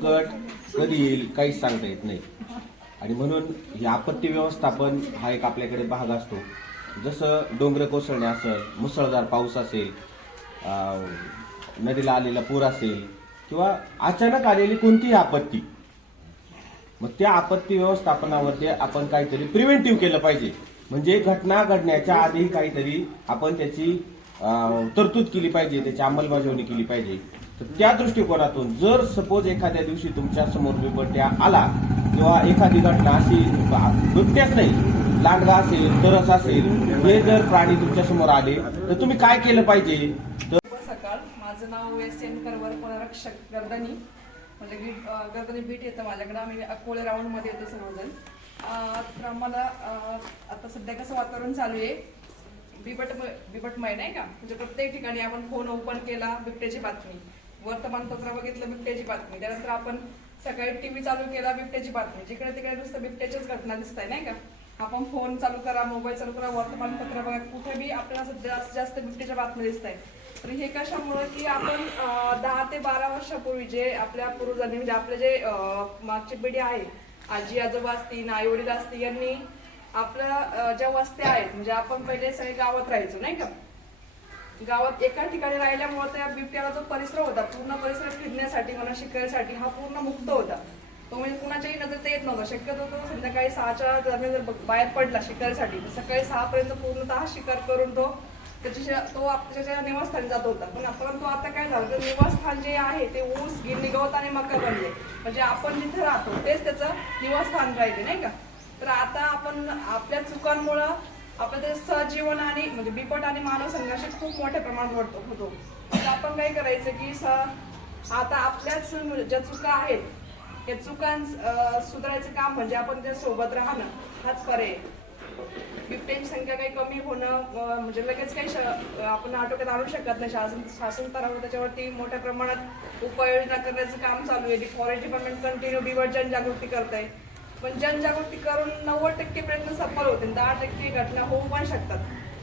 संकट कधी येईल काहीच सांगता येत नाही. आणि म्हणून ही आपत्ती व्यवस्थापन हा एक आपल्याकडे भाग असतो. जसं डोंगर कोसळणे असेल मुसळधार पाऊस असेल नदीला आलेला पूर असेल किंवा अचानक आलेली कोणतीही आपत्ती मग त्या आपत्ती व्यवस्थापनावरती आपण काहीतरी प्रिव्हेंटिव्ह केलं पाहिजे. म्हणजे घटना घडण्याच्या आधी काहीतरी आपण त्याची तरतूद केली पाहिजे त्याची अंमलबजावणी केली पाहिजे. तर त्या दृष्टिकोनातून जर सपोज एखाद्या दिवशी तुमच्यासमोर बिबट्या आला किंवा एखादी घटना अशी बिबट्याच नाही लांडगा असेल तरस असेल हे जर प्राणी तुमच्यासमोर आले तर तुम्ही काय केलं पाहिजे? तर सकाळ. माझं नाव एस एन करवर पुनरक्षक गर्दनी. म्हणजे गर्दनी बीट येतं माझ्याकडे. आम्ही अकोले राऊंडमध्ये येतो सर्वजण. तर आम्हाला आता सध्या कसं वातावरण चालू आहे बिबट बिबटमय नाही का? म्हणजे प्रत्येक ठिकाणी आपण फोन ओपन केला बिबट्याची बातमी. वर्तमानपत्र बघितलं बिबट्याची बातमी. त्यानंतर आपण सकाळी टीव्ही चालू केला बिबट्याची बातमी. जिकडे तिकडे नुसतं बिबट्याच्याच घटना दिसत आहे नाही का? आपण फोन चालू करा मोबाईल चालू करा वर्तमानपत्र बघा. कुठे बी आपल्याला सध्या जास्तीत जास्त बिबट्याच्या बातम्या दिसत आहेत तर हे कशामुळं? की आपण दहा ते बारा वर्षापूर्वी जे आपल्या पूर्वजांनी म्हणजे आपले जे मागची पिढी आहे आजी आजोबा असतील आई वडील असतील यांनी आपल्या ज्या वस्त्या आहेत म्हणजे आपण पहिले सगळे गावात राहायचो नाही का? गावात एका ठिकाणी राहिल्यामुळे त्या बिबट्याला जो परिसर होता पूर्ण परिसर फिरण्यासाठी म्हणा शिकायसाठी हा पूर्ण मुक्त होता. तो म्हणजे कुणाच्याही नजर येत नव्हता. शक्यतो तो संध्याकाळी सहाच्या दरम्यान जर बाहेर पडला शिकारीसाठी तर सकाळी सहा पर्यंत पूर्णतः शिकार करून तो त्याच्या तो त्याच्या निवासस्थानी जात होता. पण परंतु आता काय झालं? तर निवासस्थान जे आहे ते ऊस गिरणी गवत आणि मका बनले. म्हणजे आपण जिथे राहतो तेच त्याचं निवासस्थान राहिले नाही का? तर आता आपण आपल्या चुकांमुळं आपलं ते सहजीवन आणि म्हणजे बिपट आणि मानव संघर्ष खूप मोठ्या प्रमाणात वाढतो होतो. तर आपण काय करायचं की स आता आपल्याच ज्या चुका आहेत त्या चुकां सुधारायचं काम म्हणजे आपण त्या सोबत राहणं हाच पर्याय. आहे. बिबट्यांची संख्या काही कमी होणं म्हणजे लगेच काही श- आपण आटोक्यात आणू शकत नाही. शासन शासन स्तरावर त्याच्यावरती मोठ्या प्रमाणात उपाययोजना करण्याचं काम चालू आहे. फॉरेस्ट डिपार्टमेंट कंटिन्यू बिवर्जन जागृती करत आहे पण जनजागृती करून नव्वद टक्के प्रयत्न सफल होते दहा टक्के घटना होऊ पण शकतात.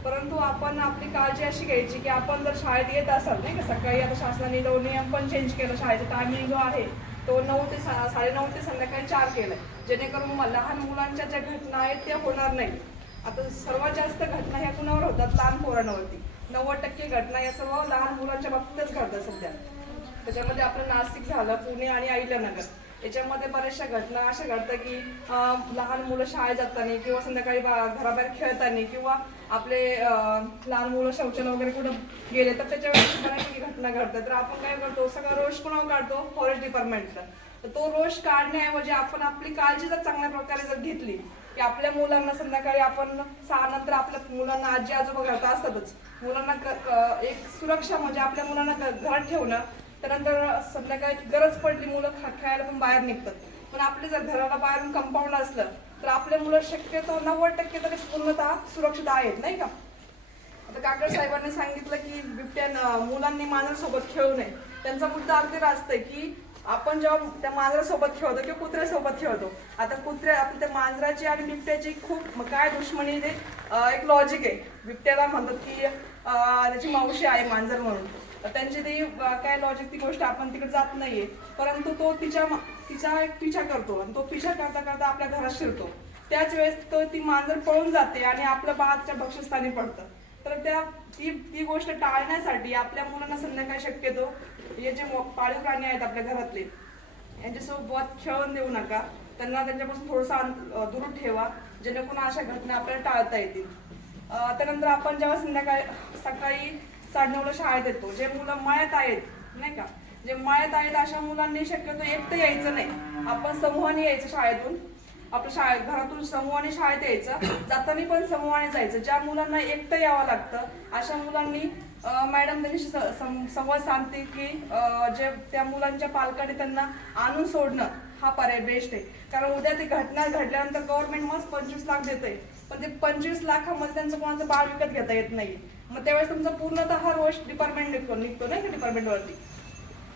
परंतु आपण आपली काळजी अशी घ्यायची की आपण जर शाळेत येत असाल नाही का? सकाळी आता शासनाने जो नियम पण चेंज केला शाळेचा टायमिंग जो आहे तो नऊ ते सा- साडेनऊ ते संध्याकाळी चार केलाय. जेणेकरून मग लहान मुलांच्या ज्या घटना आहेत त्या होणार नाही. आता सर्वात जास्त घटना ह्या कुणावर होतात? लहान पोरांवरती. नव्वद टक्के घटना या सर्व लहान मुलांच्या बाबतीतच घडतात सध्या. त्याच्यामध्ये आपलं नाशिक झालं पुणे आणि अहिल्यानगर. याच्यामध्ये बऱ्याचशा घटना अशा घडतात की लहान मुलं शाळेत जाताना किंवा संध्याकाळी घराबाहेर खेळताना किंवा आपले लहान मुलं शौचालय वगैरे कुठं गेले तर त्याच्यावर बऱ्यापैकी घटना घडतात. तर आपण काय करतो सगळा रोष कुणावर काढतो? फॉरेस्ट डिपार्टमेंटला तर तो रोष काढण्याऐवजी आपण आपली काळजी जर चांगल्या प्रकारे जर घेतली की आपल्या मुलांना संध्याकाळी आपण सहा नंतर आपल्या मुलांना आजी आजोबा घरात असतातच. मुलांना एक सुरक्षा म्हणजे आपल्या मुलांना घरात ठेवणं त्यानंतर संध्याकाळी गरज पडली मुलं खा- खेळायला पण बाहेर निघतात. पण आपले जर घराला बाहेरून कंपाऊंड असलं तर आपले मुलं शक्यतो नव्वद टक्के तरी पूर्णतः सुरक्षित आहेत नाही का? आता काकड साहेबांनी सांगितलं की बिबट्या मुलांनी मांजरासोबत खेळू नये. त्यांचा मुद्दा अगदी रास्त की आपण जेव्हा त्या मांजरासोबत खेळतो किंवा कुत्र्यासोबत खेळतो आता कुत्र्या आपण त्या मांजराची आणि बिबट्याची खूप काय दुश्मनी ते? एक लॉजिक आहे. बिबट्याला म्हणतात की त्याची मावशी आहे मांजर म्हणून. त्यांची ती काय लॉजिक ती गोष्ट आपण तिकडे जात नाहीये. परंतु तो तिच्या तिचा एक पिछा करतो आणि तो पिछा करता करता आपल्या घरात शिरतो. त्याच वेळेस तो ती मांजर पळून जाते आणि आपलं बाळाच्या भक्षस्थानी पडतं. तर त्या ती ती गोष्ट टाळण्यासाठी आपल्या मुलांना संध्याकाळी शक्यतो हे जे पाळीव प्राणी आहेत आपल्या घरातले यांच्यासोबत खेळून देऊ नका. त्यांना त्यांच्यापासून थोडंसं दूर ठेवा जेणेकरून अशा घटना आपल्याला टाळता येतील. त्यानंतर आपण जेव्हा संध्याकाळी सकाळी साडेनऊला शाळेत येतो जे मुलं मळ्यात आहेत नाही का? जे मळ्यात आहेत अशा मुलांनी शक्यतो एकटं यायचं नाही. आपण समूहाने यायचं शाळेतून. आपल्या शाळेत घरातून समूहाने शाळेत यायचं. जाताना पण समूहाने जायचं. ज्या मुलांना एकटं यावं लागतं अशा मुलांनी मॅडम त्यांच्याशी संवाद सांगते की जे त्या मुलांच्या पालकांनी त्यांना आणून सोडणं हा पर्याय बेस्ट आहे. कारण उद्या ती घटना घडल्यानंतर गव्हर्नमेंट मस्त पंचवीस लाख देते पण ते पंचवीस लाखामध्ये त्यांचं कोणाचं बाळ विकत घेता येत नाही मग त्यावेळेस तुमचा पूर्णतः रोज रोष डिपार्टमेंट निघतो निघतो नाही का डिपार्टमेंटवरती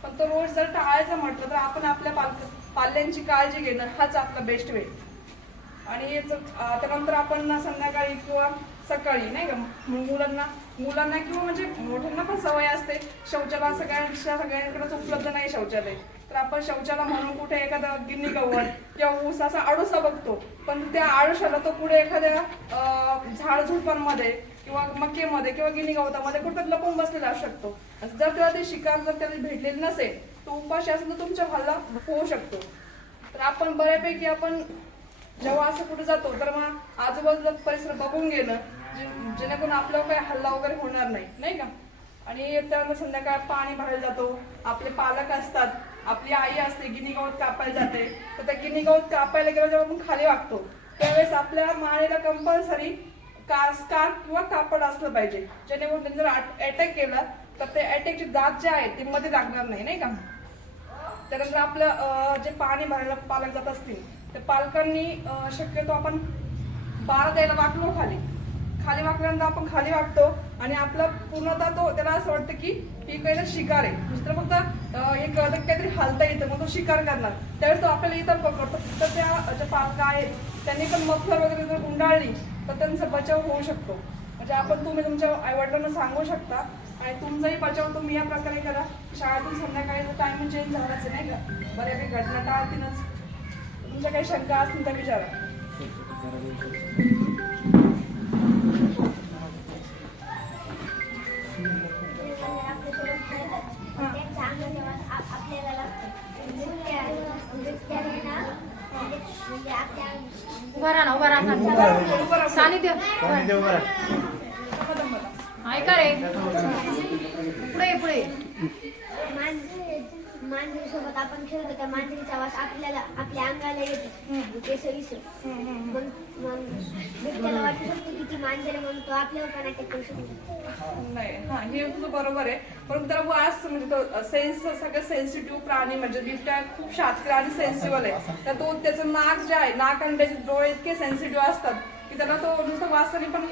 पण तो रोज जर टाळायचा म्हटलं तर आपण आपल्या पालक पाल्यांची काळजी घेणं हाच आपला बेस्ट वे आणि त्यानंतर आपण संध्याकाळी किंवा सकाळी नाही का? मुलांना मुलांना किंवा म्हणजे मोठ्यांना पण सवय असते. शौचालय सगळ्यांच्या सगळ्यांकडेच उपलब्ध नाही शौचालय. तर आपण शौचाला म्हणून कुठे एखादा गिन्नी गवत किंवा ऊस असा आडोसा बघतो. पण त्या आडोशाला तो पुढे एखाद्या झाड झुडपांमध्ये किंवा मक्केमध्ये किंवा गिनी गवतामध्ये कुठं लपून बसलेला असू शकतो. जर त्याला ते शिकार जर त्याला भेटलेली नसेल तो उपाशी असेल तर तुमच्या हल्ला होऊ शकतो. तर आपण बऱ्यापैकी आपण जेव्हा असं कुठे जातो तर मग आजूबाजूला परिसर बघून गेलं जेणेकरून आपल्यावर काही हल्ला वगैरे होणार नाही नाही का? आणि त्यानंतर संध्याकाळ पाणी भरायला जातो. आपले पालक असतात आपली आई असते गिनी गवत कापायला जाते. तर त्या गिनी गवत कापायला गेलं जेव्हा आपण खाली वागतो त्यावेळेस आपल्या माळेला कंपल्सरी स्कार्फ किंवा कापड असलं पाहिजे. जेणेकरून त्यांनी जर अटॅक केला तर ते अटॅकची दात जे आहे ते मध्ये लागणार नाही नाही का? त्यानंतर आपलं जे पाणी भरायला पालक जात असतील त्या पालकांनी शक्यतो आपण बारा द्यायला वाकलो खाली. खाली वाकल्यानंतर आपण खाली वाकतो आणि आपला पूर्णतः तो त्याला असं वाटतं की ही काही शिकार आहे. म्हणजे फक्त हे कळतं काहीतरी हालता येतं मग तो शिकार करणार. त्यावेळेस तो आपल्याला इतर पकडतो. तर त्या ज्या पालका आहेत त्यांनी पण मफलर वगैरे जर गुंडाळली तर त्यांचा बचाव होऊ शकतो. म्हणजे आपण तुम्ही तुमच्या आईवडिलांना सांगू शकता आणि तुमचाही बचाव तुम्ही या प्रकारे करा. शाळेतून संध्याकाळी टायमिंग चेंज झालाच आहे नाही का? बऱ्यापैकी घटना टाळतीलच. तुमच्या काही शंका असतील तर विचारा. उभा राहा ना उभा राहा. सानिध्य. ऐका रे पुढे पुढे. मांजरी सोबत आपण खेळतो त्या मांजरीचा वास आपल्याला आपल्या अंगाला येतो. ते सविस मग मग बिबट्याला वाटू शकतो की ती मांजर आहे म्हणून तो आपल्यावर पण अटॅक करू शकतो. नाही हा हे तुझं बरोबर आहे. पण त्याला वास म्हणजे तो सेन्स सगळं सेन्सिटिव्ह प्राणी म्हणजे बिबट्या खूप शास्त्र आणि सेन्सिबल आहे. तर तो त्याचं नाक जे आहे नाक आणि त्याचे डोळे इतके सेन्सिटिव्ह असतात. त्यांना त्याला तो नुसतं वासाने पण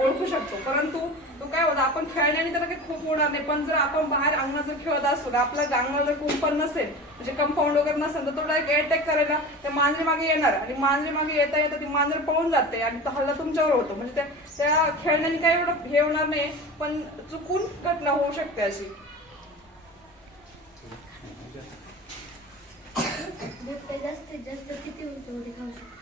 ओळखू शकतो. परंतु तो काय होता आपण खेळण्याने त्याला काही खूप होणार नाही. पण जर आपण बाहेर अंगणात जर खेळत असतो तर आपल्या अंगणात जर कुंपण नसेल म्हणजे कंपाऊंड वगैरे नसेल तर तो डायरेक्ट अटॅक करायला त्या मांजरी मागे येणार. आणि मांजरी मागे येता येता ती मांजर पळून जाते आणि तो हल्ला तुमच्यावर होतो. म्हणजे त्या खेळण्याने काही एवढं हे होणार नाही पण चुकून घटना होऊ शकते अशी. जास्तीत जास्त किती उंचीमध्ये खाऊ शकतो?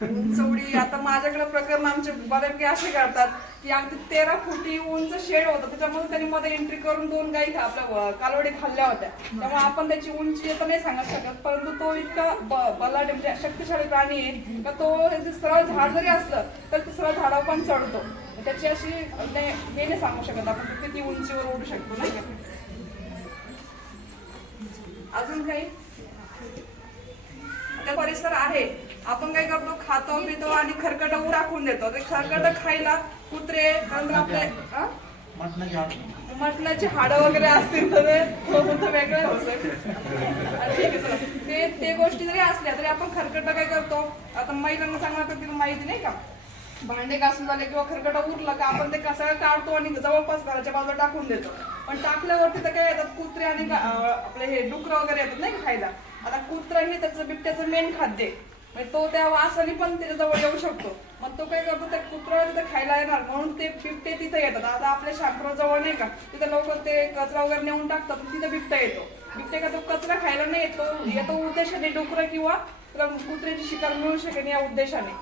उंचवडी आता माझ्याकडे प्रकरण आमचे बऱ्यापैकी असे करतात की अगदी तेरा फुटी उंच शेड होतं. त्याच्यामध्ये त्यांनी मध्ये एंट्री करून दोन गाई आपल्या कालवडी खाल्ल्या होत्या. त्यामुळे आपण त्याची उंची तर नाही सांगत शकत परंतु तो इतका ब- बलाढ्य म्हणजे शक्तिशाली प्राणी आहे का तो सरळ झाड जरी असलं तर तो सरळ झाडावर पण चढतो. त्याची अशी नाही- हे नाही सांगू शकत आपण किती उंचीवर उडू शकतो नाही का? अजून काही? परिसर आहे. आपण काय करतो खातो पितो आणि खरकट टाकून देतो. ते खरकट खायला कुत्रे नंतर आपले? मटणाची हाडं. वगैरे असतील तर वेगळं होतं. ते ते गोष्टी जरी असल्या तरी आपण खरकट काय करतो? आता महिलांना चांगल्या पद्धतीने माहिती नाही का? भांडे घासून झाले किंवा खरकट उरलं का आपण ते कसं काढतो आणि जवळपास घराच्या बाजूला टाकून देतो. पण टाकल्यावरती तर काय येतात कुत्रे आणि आपले हे डुकर वगैरे येतात नाही खायला? आता कुत्र्यांनी त्याचं बिबट्याचं मेन खाद्य. म्हणजे तो त्या वासाने पण त्याच्याजवळ येऊ शकतो. मग तो काय करतो त्या कुत्रा तिथे खायला येणार. म्हणून ते बिबटे तिथे येतात. आता आपल्या शांपूर जवळ नाही का? तिथे लोक ते कचरा वगैरे नेऊन टाकतात तिथे बिबटा येतो. बिबटे का तो कचरा खायला नाही येतो. येतो उद्देशाने डुकर किंवा कुत्र्याची शिकार मिळू शकेल या उद्देशाने.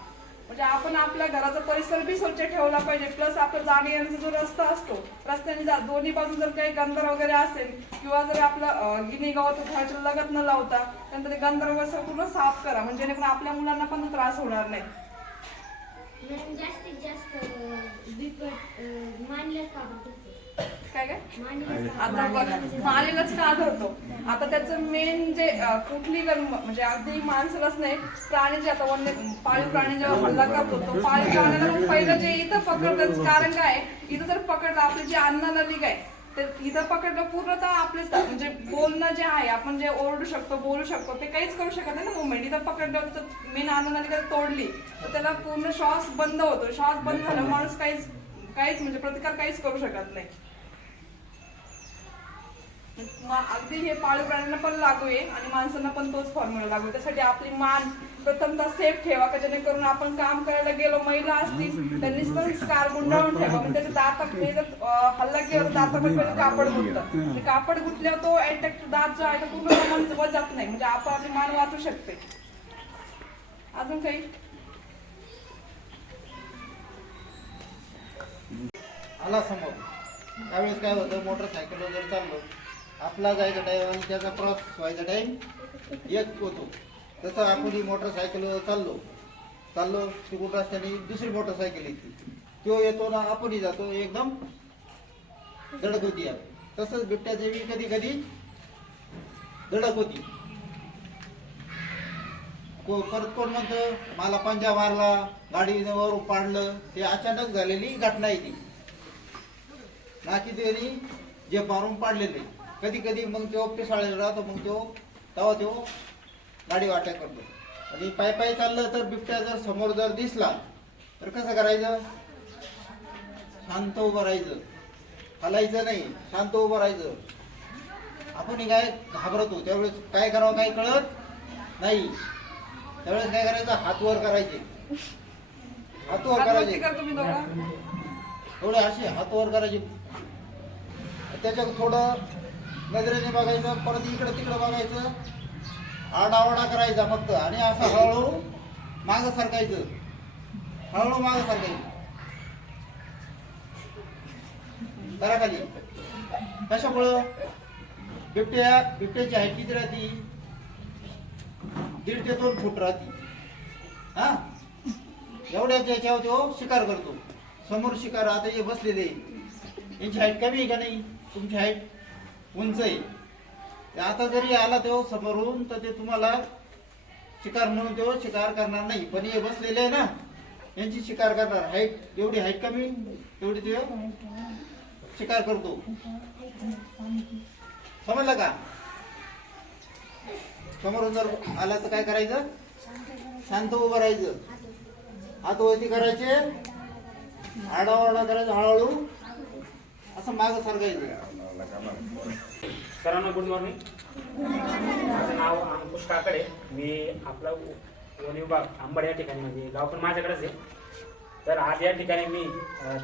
म्हणजे आपण आपल्या घराचा परिसर बी स्वच्छ ठेवला पाहिजे. प्लस आपला जाणे येण्याचा जो रस्ता असतो रस्त्याने जा- दोन्ही बाजू जर काही गंधर वगैरे असेल किंवा जर आपलं गिनी गावात घराच्या लगत न लावता त्यानंतर गंधर वगैरे पूर्ण साफ करा. म्हणजे जेणेकरून आपल्या मुलांना पण त्रास होणार नाही. जास्तीत जास्त बिबट काय काय मानलेच का आढळतो आता त्याचं मेन जे कुठली म्हणजे अगदी माणसालाच नाही प्राणी जे आता वन्य पाळीव प्राणी जेव्हा हल्ला करतो तो पाळीव प्राण्याला पहिलं जे इथं पकडतं कारण काय? इथं जर पकडलं आपली जी अन्न नलिका आहे तर इथं पकडलं पूर्णतः आपले म्हणजे बोलणं जे आहे आपण जे ओरडू शकतो बोलू शकतो ते काहीच करू शकत नाही ना मुवमेंट इथं पकडलं तर मेन अन्न नलिका तोडली तर त्याला पूर्ण श्वास बंद होतो. श्वास बंद झाला माणूस काहीच काहीच म्हणजे प्रतिकार काहीच करू शकत नाही. अगदी हे पाळीव प्राण्यांना पण लागू आहे आणि माणसांना पण तोच फॉर्म्युला लागू त्यासाठी आपली मान प्रथमतः सेफ ठेवा का जेणेकरून आपण काम करायला गेलो महिला असतील त्यांनी पण स्कार गुंडाळून ठेवा. म्हणजे त्याच्या दातात हल्ला केला तर पहिले कापड गुंतलं कापड गुंतल्यावर तो अटॅक दात जो आहे तो पूर्ण प्रमाणात जात नाही. म्हणजे आपण आपली मान वाचू शकते. अजून काही? आला समोर. त्यावेळेस काय होतं मोटरसायकल वगैरे चाललो आपला जायचा टाईम आणि त्याचा क्रॉस व्हायचा टाईम एक होतो. तसं आपण ही मोटरसायकलवर चाललो. चाललो तिकडून रस्त्याने दुसरी मोटरसायकल येते. तो येतो ना आपणही जातो. एकदम धडक होती आपण तसंच बिबट्याचे बी कधी कधी धडक होती. को- परत कोण म्हणतो मला पंजा मारला गाडीवर पाडलं ते अचानक झालेली घटना आहे ती. नाकी त्यांनी जे मारून पाडलेले. कधी कधी मग तो पिसाळलेला राहतो मग तो तेव्हा तो गाडी वाट्या करतो. आणि पाय पाय चाललं तर बिबट्या जर समोर जर दिसला तर कसं करायचं? शांत उभं राहायचं. हलायचं नाही शांत उभं राहायचं. आपण हे काय घाबरतो? त्यावेळेस काय करावं काय कळत नाही. त्यावेळेस काय करायचं? हात वर करायचे. हात वर हात वरती करायचे. थोडे असे हात वर करायचे. त्याच्यात थोडं नजरेने बघायचं परत इकडं तिकडं बघायचं. आडावडा करायचा फक्त. आणि असं हळूहळू मागं सरकायचं. हळूहळू मागं सरकायचं. करा खाली. कशामुळं? बिबट्या बिबट्याची हाईट किती राहती? दीड ते दोन फूट राहती. हा? एवढ्याच्या याच्यावर तो शिकार करतो. समोर शिकार आता हे बसलेले. यांची हाईट कमी आहे का नाही? तुमची हाईट? उंच आहे ते आता जरी आला तो समोरून तर ते तुम्हाला शिकार म्हणून तो शिकार करणार नाही. पण हे बसलेले आहे ना यांची शिकार करणार. हाईट एवढी हाईट कमी तेवढी ते शिकार करतो. समजलं का? समोरून जर आला तर काय करायचं? शांत उभं राहायचं. हात वरती करायचे. आडावाडा करायचं हळूहळू. असं माग सरकायचं. सरांना गुड मॉर्निंग माझं नाव अंकुश काकडे. मी आपला वन विभाग आंबड या ठिकाणी म्हणजे गाव पण माझ्याकडेच आहे. तर आज या ठिकाणी मी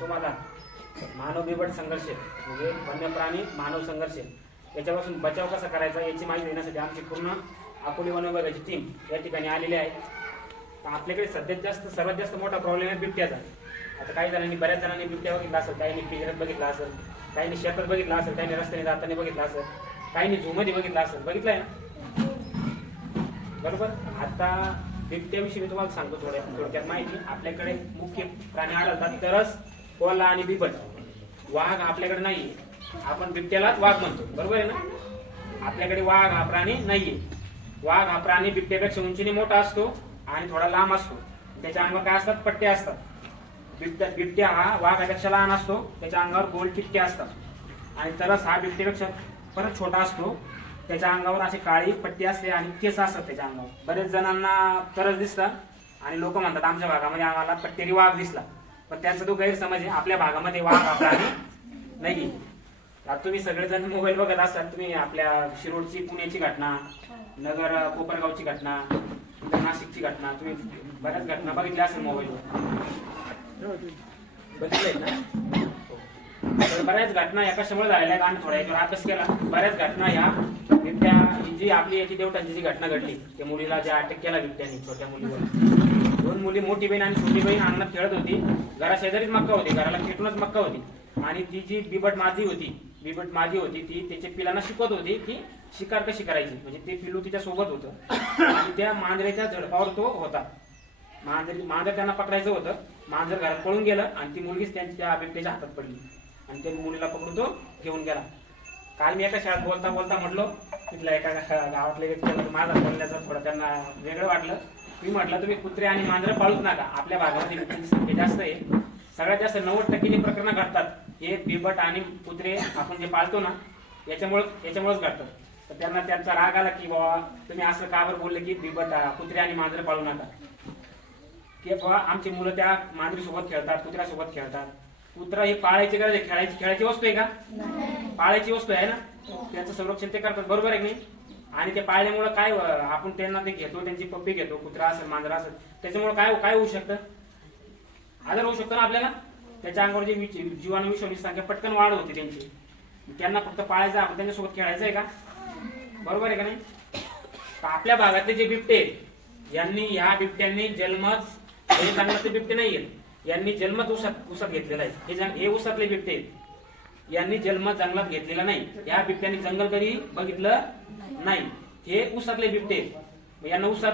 तुम्हाला मानव बिबट संघर्ष म्हणजे वन्यप्राणी मानव संघर्ष याच्यापासून बचाव कसा करायचा याची माहिती देण्यासाठी आमची पूर्ण अकोली वन विभागाची टीम या ठिकाणी आलेली आहे. आपल्याकडे सध्यात जास्त सर्वात जास्त मोठा प्रॉब्लेम आहे बिबट्याचा. आता काही जणांनी बऱ्याच जणांनी बिबट्या बघितला असेल काहींनी पिंजऱ्यात बघितला असेल काहींनी शेतात बघितला असेल काहींनी रस्त्याने जाताना बघितला असेल. काही नाही झूमध्ये बघितला असेल बघितलंय ना? बरोबर? आता बिबट्याविषयी मी तुम्हाला सांगतो थोड्या थोडक्यात माहिती. आपल्याकडे मुख्य प्राणी आढळतात. तरच कोला आणि बिबट. वाघ आपल्याकडे नाहीये. आपण बिबट्यालाच वाघ म्हणतो. बरोबर आहे ना? आपल्याकडे वाघ हा प्राणी नाहीये. वाघ हा प्राणी बिबट्यापेक्षा उंचीने मोठा असतो आणि थोडा लांब असतो. त्याच्या अंगावर काय असतात? पट्टे असतात. बिबट्या बिबट्या हा वाघापेक्षा लहान असतो. त्याच्या अंगावर गोल टिपके असतात. आणि तरच हा बिबट्यापेक्षा परत छोटा असतो. त्याच्या अंगावर अशी काळी पट्टी असते आणि केस असतात त्याच्या अंगावर. बरेच जणांना तरच दिसतात आणि लोक म्हणतात आमच्या भागामध्ये आम्हाला पट्टेरी वाघ दिसला. पण त्यांचा तो गैरसमज आहे. आपल्या भागामध्ये वाघ आपला प्राणी नाही आता तुम्ही सगळेजण मोबाईल बघत असाल तुम्ही आपल्या शिरोडची पुण्याची घटना नगर कोपरगावची घटना नाशिकची घटना तुम्ही बऱ्याच घटना बघितल्या असेल मोबाईलवर. बघितलंय ना? तर बऱ्याच घटना या कशामुळे झालेल्या कारण थोडा याच्यावर अभ्यास केला. बऱ्याच घटना ह्या बिबट्या जी आपली याची देवटांची जी घटना घडली त्या मुलीला जे अटक केला बिबट्याने छोट्या मुलीवर. दोन मुली मोठी बहीण आणि छोटी बहीण अंगणात खेळत होती. घरा शेजारीच मक्का होती घराला खेटूनच मक्का होती. आणि ती जी बिबट माझी होती बिबट माझी होती ती त्याच्या पिलांना शिकवत होती की शिकार कशी करायची? म्हणजे ते पिलू तिच्या सोबत होतं. आणि त्या मांजरेच्या झडपावर तो होता. मांजर मांजर त्यांना पकडायचं होतं. मांजर घरात पळून गेलं आणि ती मुलगीच त्यांच्या त्या बिबट्याच्या हातात पडली. आणि त्या मुलीला पकडून तो घेऊन गेला. काल मी एका शाळेत बोलता बोलता म्हटलो तिथल्या एका गावातल्या व्यक्तीला माझा बोलण्याचं थोडं त्यांना वेगळं वाटलं. मी म्हटलं तुम्ही कुत्रे आणि मांजरं पाळूच नका. आपल्या भागामध्ये बिबट्याची संख्या जास्त आहे. सगळ्यात जास्त नव्वद टक्के प्रकरणं घडतात हे बिबट आणि कुत्रे आपण जे पाळतो ना याच्यामुळे याच्यामुळेच घडतात तर त्यांना त्यांचा राग आला की बाबा तुम्ही असं का बरं बोलले की बिबट कुत्रे आणि मांजरं पाळू नका? की बाबा आमची मुलं त्या मांजरीसोबत खेळतात कुत्र्यासोबत खेळतात. कुत्रा ही पाळायची गरज आहे खेळायची खेळायची वस्तू आहे का? पाळायची वस्तू आहे ना? त्याचं संरक्षण ते करतात बरोबर आहे की नाही? आणि ते पाळल्यामुळे काय आपण त्यांना ते घेतो त्यांची पप्पी घेतो कुत्रा असेल मांजरा असेल त्याच्यामुळे काय काय होऊ शकतं? आजार होऊ शकतो ना आपल्याला? त्याच्या अंगावर जे जीवाणू विषाणूची संख्या पटकन वाढ होते त्यांची. त्यांना फक्त पाळायचं आपण त्यांच्यासोबत खेळायचं आहे का? बरोबर आहे का नाही? आपल्या भागातले जे बिबटे आहेत, यांनी ह्या बिबट्यांनी जन्मच हे जंगलातले बिबटे नाही यांनी जन्मच उसात उसात घेतलेला आहे. हे जंग- हे उसातले बिबटे यांनी जन्म जंगलात घेतलेला नाही. या बिबट्याने जंगल कधी बघितलं नाही. हे उसातले बिबटे यांना उसात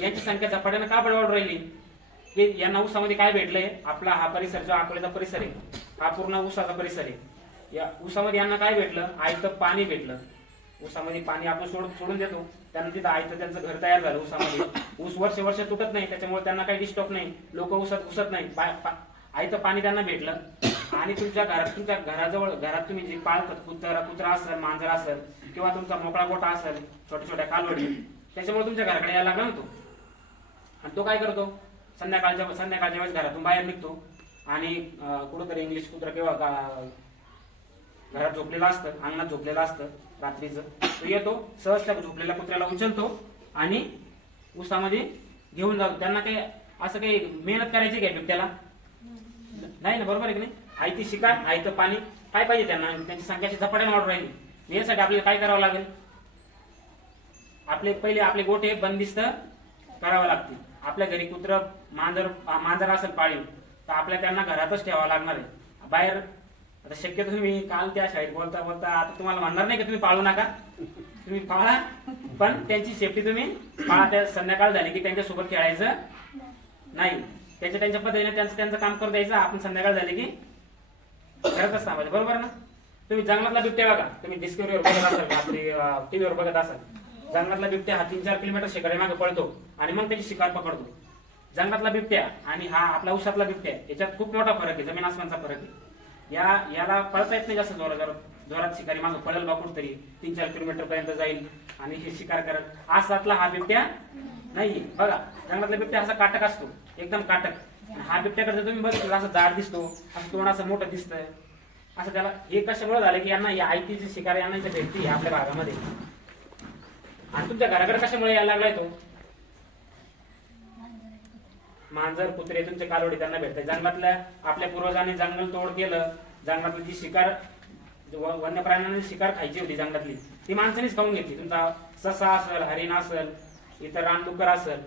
यांची संख्या झपाट्यानं का बळवाढ राहिली? की यांना उसामध्ये काय भेटलंय? आपला हा परिसर जो अकोल्याचा परिसर आहे हा पूर्ण उसाचा परिसर आहे. या उसामध्ये यांना काय भेटलं? आयतं पाणी भेटलं. उसामध्ये पाणी आपण सोडून सोडून देतो. त्यांना तिथं आयतं त्यांचं घर तयार झालं ऊसामध्ये. ऊस वर्ष वर्ष तुटत नाही त्याच्यामुळे त्यांना काही डिस्टर्ब नाही. लोक उसत उसत नाही. पा- आयतं पाणी त्यांना भेटलं. आणि तुमच्या घरात तुमच्या घराजवळ घरात तुम्ही जे पाळतात कुत्रा कुत्रा असेल मांजर असेल किंवा तुमचा मोकळा गोटा असेल छोट्या छोट्या कालवडी त्याच्यामुळे तुमच्या घराकडे यायला लागला ना तो. आणि तो काय करतो? संध्याकाळच्या संध्याकाळच्या वेळेस घरातून बाहेर निघतो. आणि कुठंतरी इंग्लिश कुत्रा किंवा घरात झोपलेलं असतं अंगणात झोपलेलं असतं रात्रीचं. तो येतो सहज त्या झोपलेल्या कुत्र्याला उचलतो आणि उसामध्ये घेऊन जातो. त्यांना काही असं काही मेहनत करायची काय बिबट्याला? नाही ना बरोबर आहे की नाही? आई ती शिकार आई तर पाणी काय पाहिजे त्यांना. त्यांची संख्याची झपाट्याने वाढ राहिली. यासाठी आपल्याला काय करावं लागेल? आपले पहिले आपले गोटे बंदिस्त करावे लागतील. आपल्या घरी कुत्र मांजर मांजर असेल पाळीव तर आपल्या त्यांना घरातच ठेवावं लागणार आहे. बाहेर आता शक्यतो तुम्ही काल त्या शाळेत बोलता बोलता आता तुम्हाला म्हणणार नाही की तुम्ही पाळू नका? तुम्ही पाळा. पण त्यांची सेफ्टी तुम्ही पाळा. त्या संध्याकाळ झाली की त्यांच्यासोबत खेळायचं नाही. त्यांच्या त्यांच्या पद्धतीने त्यांचं त्यांचं काम करू द्यायचं. आपण संध्याकाळ झाली की घरातच थांबायचं. बरोबर ना? तुम्ही जंगलातला बिबट्या बघा. तुम्ही डिस्कवरीवर बघत असाल रात्री टीव्हीवर बघत असाल. जंगलातला बिबट्या हा तीन चार किलोमीटर शेकडे मागे पळतो आणि मग त्याची शिकार पकडतो. जंगलातला बिबट्या आणि हा आपला उशातला बिबट्या याच्यात खूप मोठा फरक आहे. जमीन आसमानचा फरक आहे. या याला पळता येत नाही जास्त जोरात जोरात जोरात शिकारी मागं पळेल बा तरी तीन चार किलोमीटर पर्यंत जाईल आणि हे शिकार करत. आसातला हा बिबट्या नाही बघा जंगलातला बिबट्या असा काटक असतो. एकदम काटक. हा बिबट्याकडे तुम्ही बघितलं असं जाड दिसतो. असं तोंड असं मोठं दिसतंय. असं त्याला हे कशामुळे झालं की यांना या आयतीचे शिकार यांना भेटती आपल्या भागामध्ये. आणि तुमच्या घराकडे कशामुळे यायला लागलाय तो? मांजर कुत्रे तुमचे कालवडी त्यांना भेटते जंगलातल्या आपल्या पूर्वजांनी जंगल तोड केलं. जंगलातली जी शिकार व- वन्य प्राण्यांनी शिकार खायची होती जंगलातली ती माणसानेच खाऊन घेतली. तुमचा ससा असेल हरिण असेल इतर रानडुकर असेल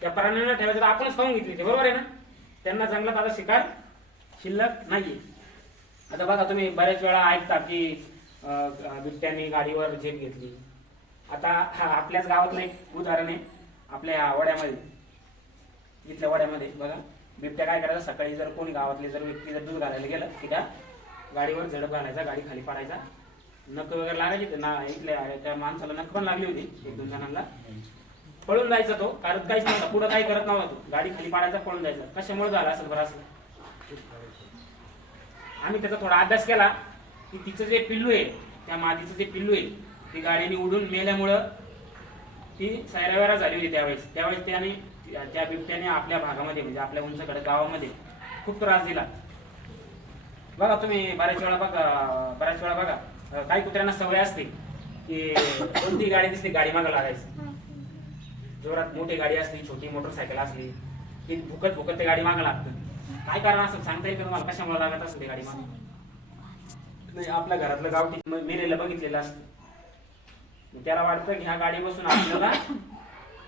त्या प्राण्यांना ठेवायचं तर आपणच खाऊन घेतली ते बरोबर आहे ना? त्यांना जंगलात आता शिकार शिल्लक नाहीये. आता बघा तुम्ही बऱ्याच वेळा ऐकता की अं, बिबट्याने गाडीवर झेप घेतली. आता हा आपल्याच गावातलं एक उदाहरण आहे आपल्या वड्यामध्ये. इथल्या वाड्यामध्ये बघा बिबट्या काय करायचं? सकाळी जर कोणी गावातले जर व्यक्ती जर दूध घालायला गेलं की त्या गाडीवर झडप घालायचा गाडी खाली पाडायचा. नख वगैरे लागायची ना इथल्या त्या माणसाला नख पण लागली होती एक दोन जणांना. पळून जायचा तो कारण काहीच नव्हता पुढे काही करत नव्हता तो. गाडी खाली पाडायचा पळून जायचा. कशामुळे झाला असेल बरं असं? आम्ही त्याचा थोडा अभ्यास केला की तिचं जे पिल्लू आहे त्या मादीचं जे पिल्लू आहे ती गाडीने उडून मेल्यामुळं ती सैरावेरा झाली होती त्यावेळेस. त्यावेळेस त्याने त्या बिबट्याने आपल्या भागामध्ये म्हणजे आपल्या उंचकडे गावामध्ये खूप त्रास दिला. बघा तुम्ही बऱ्याच वेळा बघा बऱ्याच वेळा बघा. काही कुत्र्यांना सवय असते की कोणती गाडी दिसली गाडी मागे लागायची. जोरात मोठी गाडी असली छोटी मोटरसायकल असली की भुकत भुकत ते गाडी मागे लागतं. काय कारण असं सांगता येईल तुम्हाला? कशामुळे लागत असते गाडी मागे? नाही आपल्या घरातलं गावठी मेलेलं बघितलेलं असतं. त्याला वाटतं की ह्या गाडी बसून आपल्याला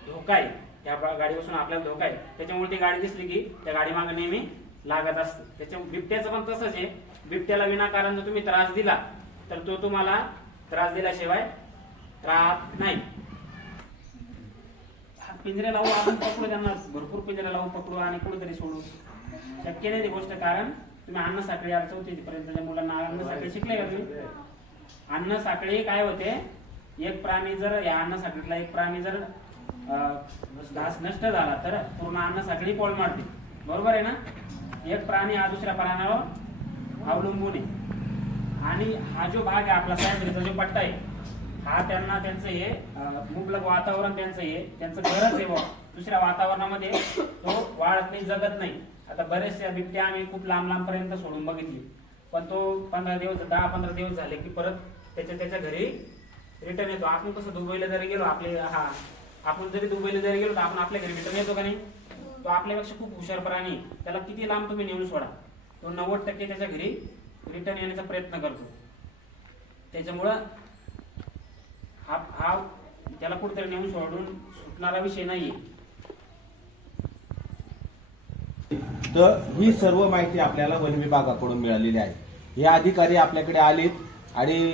धोका आहे. त्या गाडी बसून आपल्याला धोका आहे. त्याच्यामुळे ती गाडी दिसली की त्या गाडी मागे नेहमी लागत असते. त्याच्या बिबट्याचं पण तसंच आहे. बिबट्याला विनाकारण जर तुम्ही त्रास दिला तर तो तुम्हाला त्रास दिल्याशिवाय राहत नाही. पिंजऱ्या लावू आपण पकडू त्यांना. भरपूर पिंजऱ्या लावून पकडू आणि कुठेतरी सोडू. शक्य नाही ती गोष्ट कारण तुम्ही अन्न साखळी आज चौथी पर्यंतच्या मुलांना अन्न साखळी शिकले का तुम्ही? अन्न साखळी काय होते? एक प्राणी जर या अन्न साखळीतला एक प्राणी जर अं, घास नष्ट झाला तर पूर्ण अन्न साखळी पोळ मारते बरोबर आहे ना? एक प्राणी हा दुसऱ्या प्राण्यावर अवलंबून आहे. आणि हा जो भाग आहे आपला सह्याद्रीचा जो पट्टा आहे हा त्यांना त्यांचं हे मुबलक वातावरण त्यांचं हे त्यांचं गरज आहे बुवा. दुसऱ्या वातावरणामध्ये तो वाढत नाही जगत नाही. आता बरेचशा बिबट्या आम्ही खूप लांब लांब पर्यंत सोडून बघितली. पण तो पंधरा दिवस दहा पंधरा दिवस झाले की परत त्याच्या त्याच्या घरी रिटर्न येतो. आपण कसं दुबईला जरी गेलो आपले हा आपण जरी दुबईला जरी गेलो तर आपण आपल्या घरी रिटर्न येतो का नाही? तो आपल्यापेक्षा खूप हुशार प्राणी त्याला किती लांब तुम्ही नेऊन सोडा. तो नव्वद टक्के त्याच्या घरी रिटर्न येण्याचा प्रयत्न करतो. त्याच्यामुळं हा हा त्याला कुठेतरी नेऊन सोडून सुटणारा विषय नाहीये. तर ही सर्व माहिती आपल्याला वन विभागाकडून मिळालेली आहे. हे अधिकारी आपल्याकडे आलेत आणि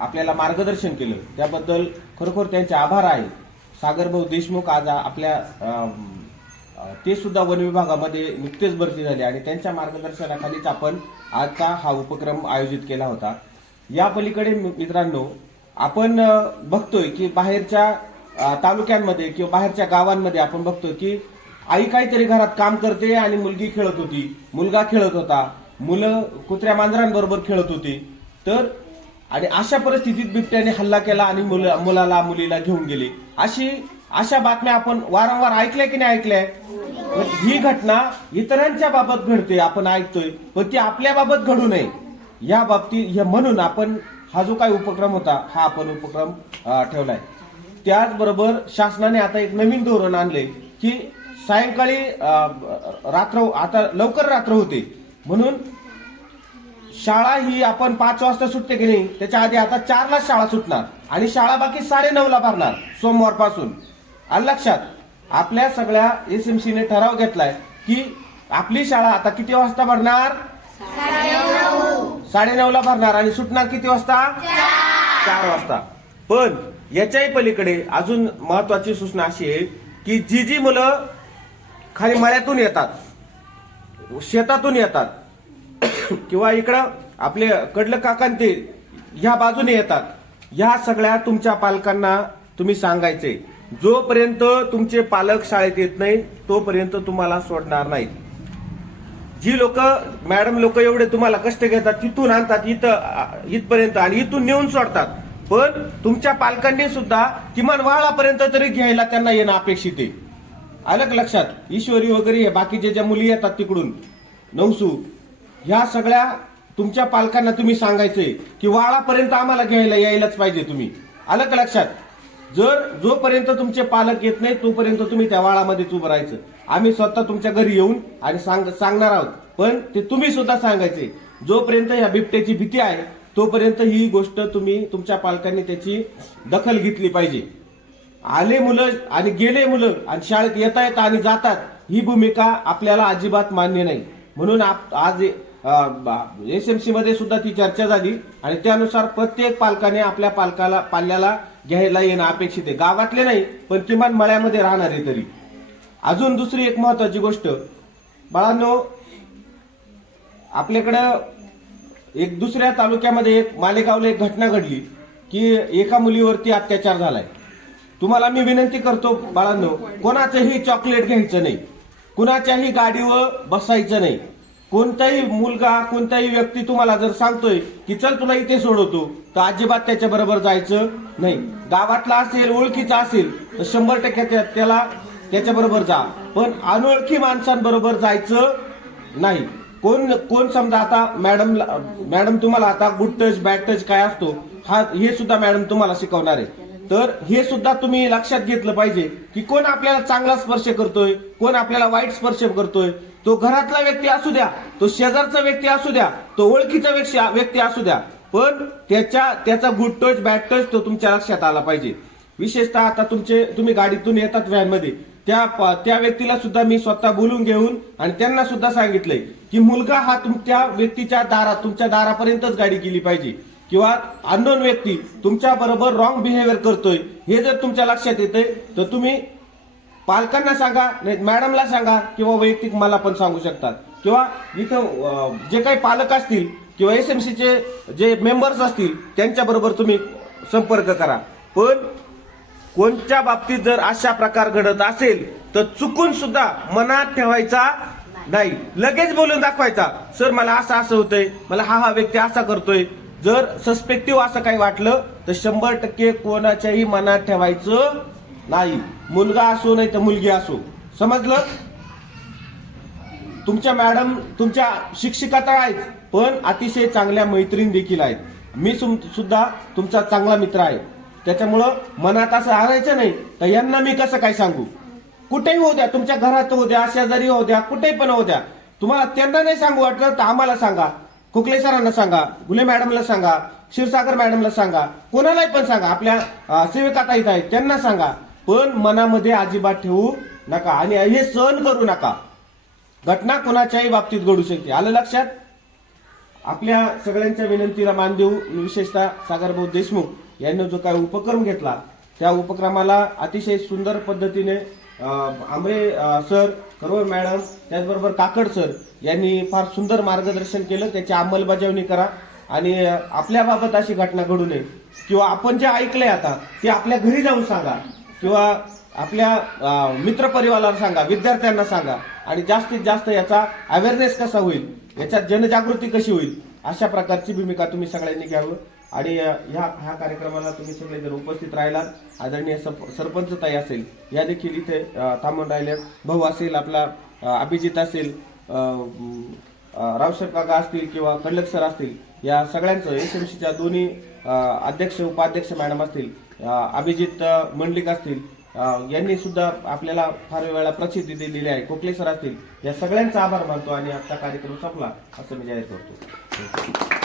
आपल्याला मार्गदर्शन केलं. त्याबद्दल खरोखर त्यांचे आभार आहे. सागरभाऊ देशमुख आज आपल्या ते सुद्धा वन विभागामध्ये नुकतेच भरती झाले आणि त्यांच्या मार्गदर्शनाखालीच आपण आजचा हा उपक्रम आयोजित केला होता. या पलीकडे मित्रांनो आपण बघतोय की बाहेरच्या तालुक्यांमध्ये किंवा बाहेरच्या गावांमध्ये आपण बघतोय की आई काहीतरी घरात काम करते आणि मुलगी खेळत होती. मुलगा खेळत होता. मुलं कुत्र्या मांजरांबरोबर खेळत होती. तर आणि अशा परिस्थितीत बिबट्याने हल्ला केला आणि मुला- मुलाला मुलीला घेऊन गेले. अशी अशा बातम्या आपण वारंवार ऐकल्या की नाही ऐकल्या? ही घटना इतरांच्या बाबत घडते आपण ऐकतोय पण ती आपल्या बाबत घडू नये. या बाबतीत म्हणून आपण हा जो काही उपक्रम होता हा आपण उपक्रम ठेवलाय. त्याचबरोबर शासनाने आता एक नवीन धोरण आणले की सायंकाळी रात्र आता लवकर रात्र होते. म्हणून शाळा ही आपण पाच वाजता सुटते की नाही त्याच्या आधी आता चारला शाळा सुटणार आणि शाळा बाकी साडे नऊला भरणार सोमवारपासून. आलं लक्षात आपल्या सगळ्या एसएमसी ने ठराव घेतलाय की आपली शाळा आता किती वाजता भरणार? साडे ला भरणार आणि सुटणार किती वाजता? चार. वाजता. पण याच्याही पलीकडे अजून महत्वाची सूचना अशी आहे की जी जी मुलं खाली मळ्यातून येतात शेतातून येतात किंवा इकडं आपले कडलं काकान ते ह्या बाजूने येतात ह्या सगळ्या तुमच्या पालकांना तुम्ही सांगायचे. जोपर्यंत तुमचे पालक शाळेत येत नाही तोपर्यंत तुम्हाला सोडणार नाहीत. जी लोक मॅडम लोक एवढे तुम्हाला कष्ट घेतात तिथून आणतात इथं इथपर्यंत आणि इथून नेऊन सोडतात. पण तुमच्या पालकांनी सुद्धा किमान वाळापर्यंत तरी घ्यायला त्यांना येणं अपेक्षित आहे. आलं लक्षात ईश्वरी वगैरे हे बाकीचे ज्या मुली येतात तिकडून नवसू ह्या सगळ्या तुमच्या पालकांना तुम्ही सांगायचंय की वाळापर्यंत आम्हाला घ्यायला यायलाच पाहिजे तुम्ही. आलं का लक्षात. जर जोपर्यंत तुमचे पालक येत नाही तोपर्यंत तुम्ही त्या वाळामध्येच उभं राहायचं. आम्ही स्वतः तुमच्या घरी येऊन आणि सांग सांगणार आहोत. पण ते तुम्ही सुद्धा सांगायचे. जोपर्यंत या बिबट्याची भीती आहे तोपर्यंत ही गोष्ट तुम्ही तुमच्या पालकांनी त्याची दखल घेतली पाहिजे. आले मुलं आणि गेले मुलं आणि शाळेत येता येतात आणि जातात ही भूमिका आपल्याला अजिबात मान्य नाही. म्हणून आप- आज एसएमसी मध्ये सुद्धा ती चर्चा झाली आणि त्यानुसार प्रत्येक पालकाने आपल्या पालकाला पाल्याला घ्यायला येणं अपेक्षित आहे. गावातले नाही पण किमान मळ्यामध्ये राहणारे तरी. अजून दुसरी एक महत्वाची गोष्ट. बाळांनो आपल्याकडं एक दुसऱ्या तालुक्यामध्ये एक मालेगावला एक घटना घडली की एका मुलीवरती अत्याचार झालाय. तुम्हाला मी विनंती करतो बाळांनो कोणाचंही चॉकलेट घ्यायचं नाही. कुणाच्याही गाडीवर बसायचं नाही. कोणताही मुलगा कोणताही व्यक्ती तुम्हाला जर सांगतोय की चल तुला इथे सोडवतो तर अजिबात त्याच्या बरोबर जायचं नाही. गावातला असेल ओळखीचा असेल तर शंभर टक्के त्याला त्याच्या बरोबर जा. पण अनोळखी माणसांबरोबर जायचं नाही. कोण कोण समजा आता मॅडम मॅडम तुम्हाला आता गुड टच बॅड टच काय असतो हा हे सुद्धा मॅडम तुम्हाला शिकवणार आहे. तर हे सुद्धा तुम्ही लक्षात घेतलं पाहिजे की कोण आपल्याला चांगला स्पर्श करतोय कोण आपल्याला वाईट स्पर्श करतोय तो घरातला व्यक्ती असू द्या तो शेजारचा व्यक्ती असू द्या तो ओळखीचा व्यक्ती- व्यक्ती असू द्या पण त्याच्या त्याचा गुड टच बॅड टच तो तुमच्या लक्षात आला पाहिजे. विशेषतः आता तुमचे तुम्ही गाडीतून येतात व्हॅनमध्ये. त्या त्या व्यक्तीला सुद्धा मी स्वतः बोलून घेऊन आणि त्यांना सुद्धा सांगितलंय की मुलगा हा तुमच्या व्यक्तीच्या दारात तुमच्या दारापर्यंतच गाडी केली पाहिजे. किंवा अननोन व्यक्ती तुमच्या बरोबर रॉंग बिहेवियर करतोय हे जर तुमच्या लक्षात येतंय तर तुम्ही पालकांना सांगा नाही मॅडमला सांगा किंवा वैयक्तिक मला पण सांगू शकतात. किंवा इथं जे काही पालक असतील किंवा एस एम सीचे जे मेंबर्स असतील त्यांच्याबरोबर तुम्ही संपर्क करा. पण कोणत्या बाबतीत जर अशा प्रकार घडत असेल तर चुकून सुद्धा मनात ठेवायचा नाही. लगेच बोलून दाखवायचा सर मला असं असं होतंय मला हा हा व्यक्ती असा करतोय. जर सस्पेक्टिव्ह असं काही वाटलं तर शंभर टक्के कोणाच्याही मनात ठेवायचं नाही. मुलगा असो नाही तर मुलगी असो. समजलं? तुमच्या मॅडम तुमच्या शिक्षिका तर आहेत पण अतिशय चांगल्या मैत्रीण देखील आहेत. मी सुद्धा तुमचा चांगला मित्र आहे. त्याच्यामुळं मनात असं आणायचं नाही. तर यांना मी कसं काय सांगू? कुठेही होऊ द्या तुमच्या घरात होऊ द्या शेजारी होऊ द्या कुठेही पण होऊ द्या. तुम्हाला त्यांना नाही सांगू वाटलं तर आम्हाला सांगा. कुकले सरांना सांगा गुले मॅडमला सांगा क्षीरसागर मॅडमला सांगा कोणालाही पण सांगा. आपल्या सेविका सेविकाता इथं आहेत त्यांना सांगा. पण मनामध्ये अजिबात ठेवू नका आणि हे सहन करू नका. घटना कोणाच्याही बाबतीत घडू शकते. आलं लक्षात? आपल्या सगळ्यांच्या विनंतीला मान देऊ. विशेषतः सागरभाऊ देशमुख यांनी जो काय उपक्रम घेतला त्या उपक्रमाला अतिशय सुंदर पद्धतीने आंबरे सर करवळ मॅडम त्याचबरोबर काकड सर यांनी फार सुंदर मार्गदर्शन केलं. त्याची अंमलबजावणी करा आणि आपल्याबाबत अशी घटना घडू नये. किंवा आपण जे ऐकलंय आता ते आपल्या घरी जाऊन सांगा. किंवा आपल्या मित्रपरिवाराला सांगा विद्यार्थ्यांना सांगा. आणि जास्तीत जास्त याचा अवेअरनेस कसा होईल? याच्यात जनजागृती कशी होईल? अशा प्रकारची भूमिका तुम्ही सगळ्यांनी घ्यावं. आणि ह्या ह्या कार्यक्रमाला तुम्ही सगळे जर उपस्थित राहिलात आदरणीय सप- सरपंच ताई असेल या देखील इथे थांबून राहिल्या भाऊ असेल आपला अभिजित असेल अं, काका असतील किंवा कडलक सर असतील या सगळ्यांचं एसएमसीच्या दोन्ही अध्यक्ष उपाध्यक्ष मॅडम असतील अभिजित मंडलिक असतील यांनी सुद्धा आपल्याला फार वेळा प्रसिद्धी दिलेली आहे. कोकलेसर असतील या सगळ्यांचा आभार मानतो आणि आजचा कार्यक्रम संपला. असं मी जाहीर करतो.